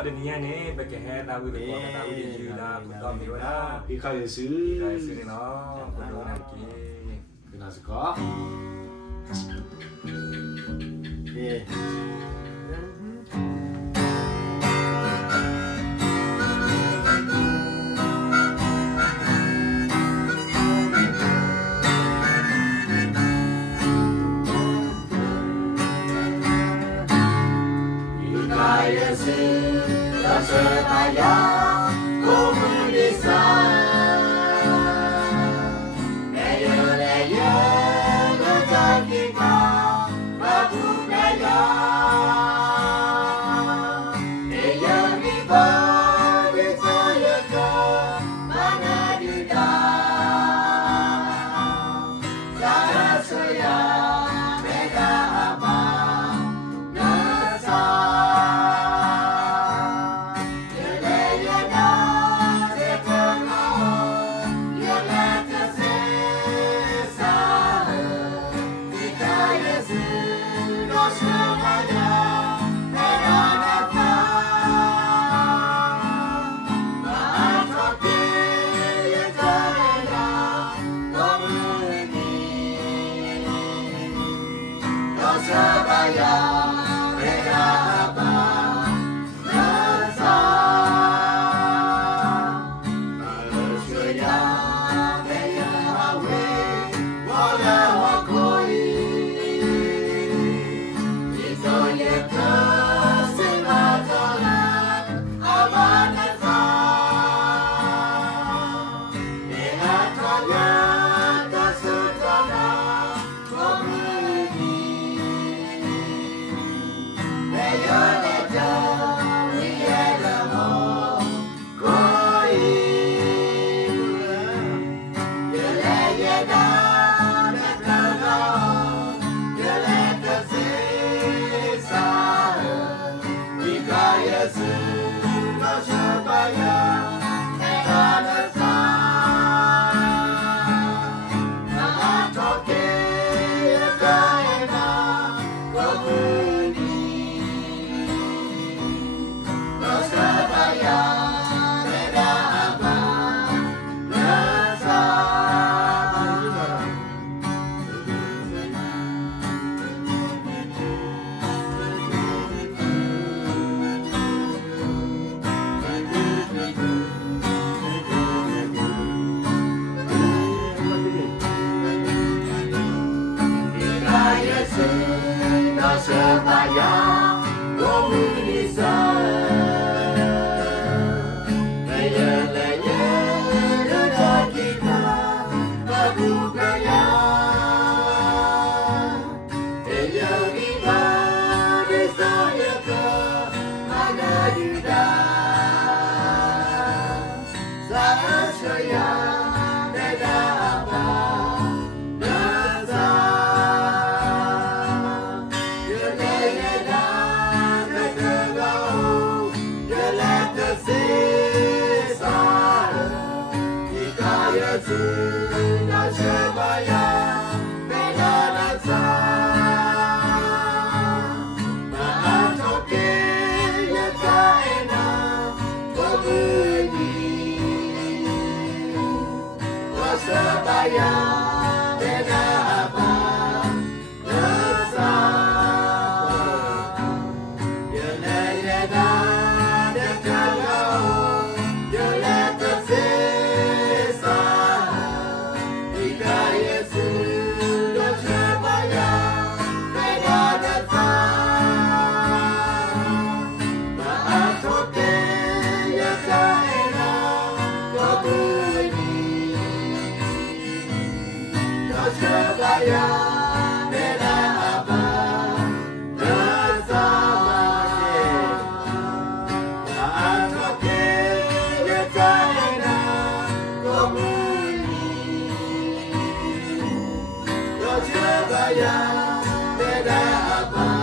dunia nih pakai hair tahu itu kau tahu di juga putar ni mana Ikai su. dari sini no kudu nanti Kena suka. Eh. Sebaya komunisa Leye-leye Letak kita Babu Maya Leye riba Ditaya ke Mana tidak Saya saya Beda apa Nasa Sebaya beda apa rasa manusia beda awe boleh wakoi itu ye kesimatolan abanasa ingatnya kesutana Sebaya komunisa Leye-leye Ledak kita Bagu gaya Leye riba Disaya ke Mana tidak Saat saya Beda apa Sudah sebaya beda rasa Maaf toke ya tak enak Kebunyi Oh sebaya beda apa rasa Ya leye dah dekat kau Ya leye Sebaya beda apa rasa Maaf oke ya tak enak kebunyi Sebaya beda apa